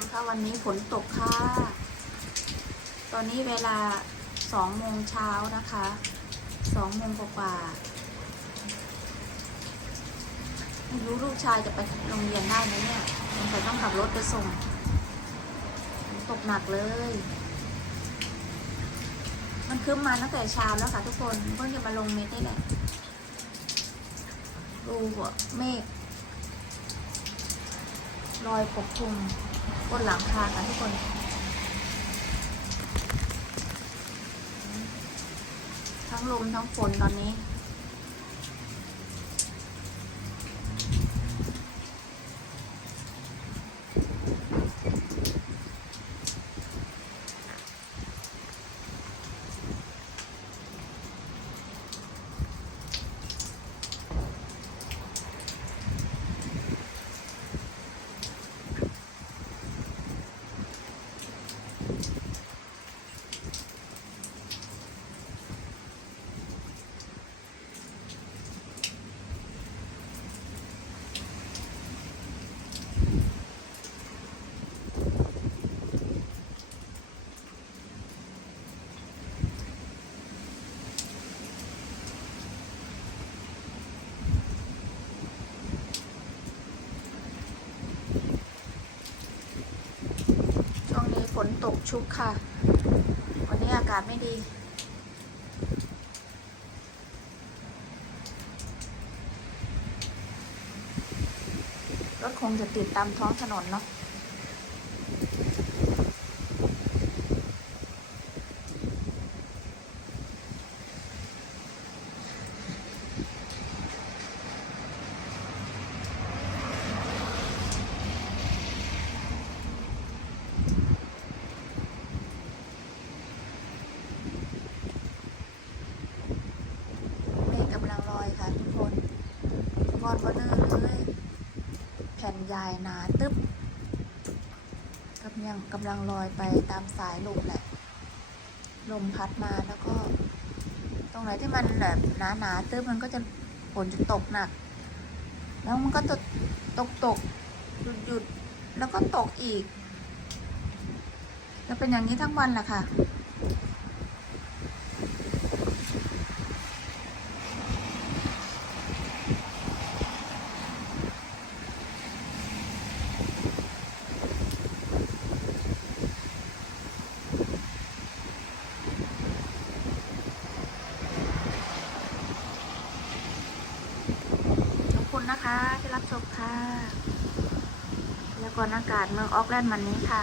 นคะวันนี้ฝนตกค่ะ ตอนนี้เวลาสองโมงเช้านะคะสองโมงกว่าไม่รู้ลูกชายจะไปโรงเรียนได้ไหมเนี่ยสงสัยต้องขับรถไปส่งฝนตกหนักเลย มันคืมมาตั้งแต่เช้าแล้วค่ะทุกคนเพิ่งจะมาลงเม็ดนี่แหละดูหัวเมฆลอยปกคลุม บนหลังคาค่ะทุกคน ทั้งลมทั้งฝนตอนนี้ ชุกค่ะ วันนี้อากาศไม่ดี รถคงจะติดตามท้องถนนเนาะ เมฆกำลังลอยค่ะทุกคน วอนวอนเนอร์เลย แผ่นใหญ่หนาตึ๊บกำลังกำลังลอยไปตามสายลมแหละ ลมพัดมาแล้วก็ ตรงไหนที่มันแบบหนาหนาตึ๊บมันก็จะฝนจะตกหนัก แล้วมันก็จะตกตกหยุดหยุดแล้วก็ตกอีกจะเป็นอย่างนี้ทั้งวันแหละค่ะ ขอบคุณนะคะที่ รับชมค่ะ แล้วก่อนอากาศเมืองออกแลนด์วันนี้ค่ะ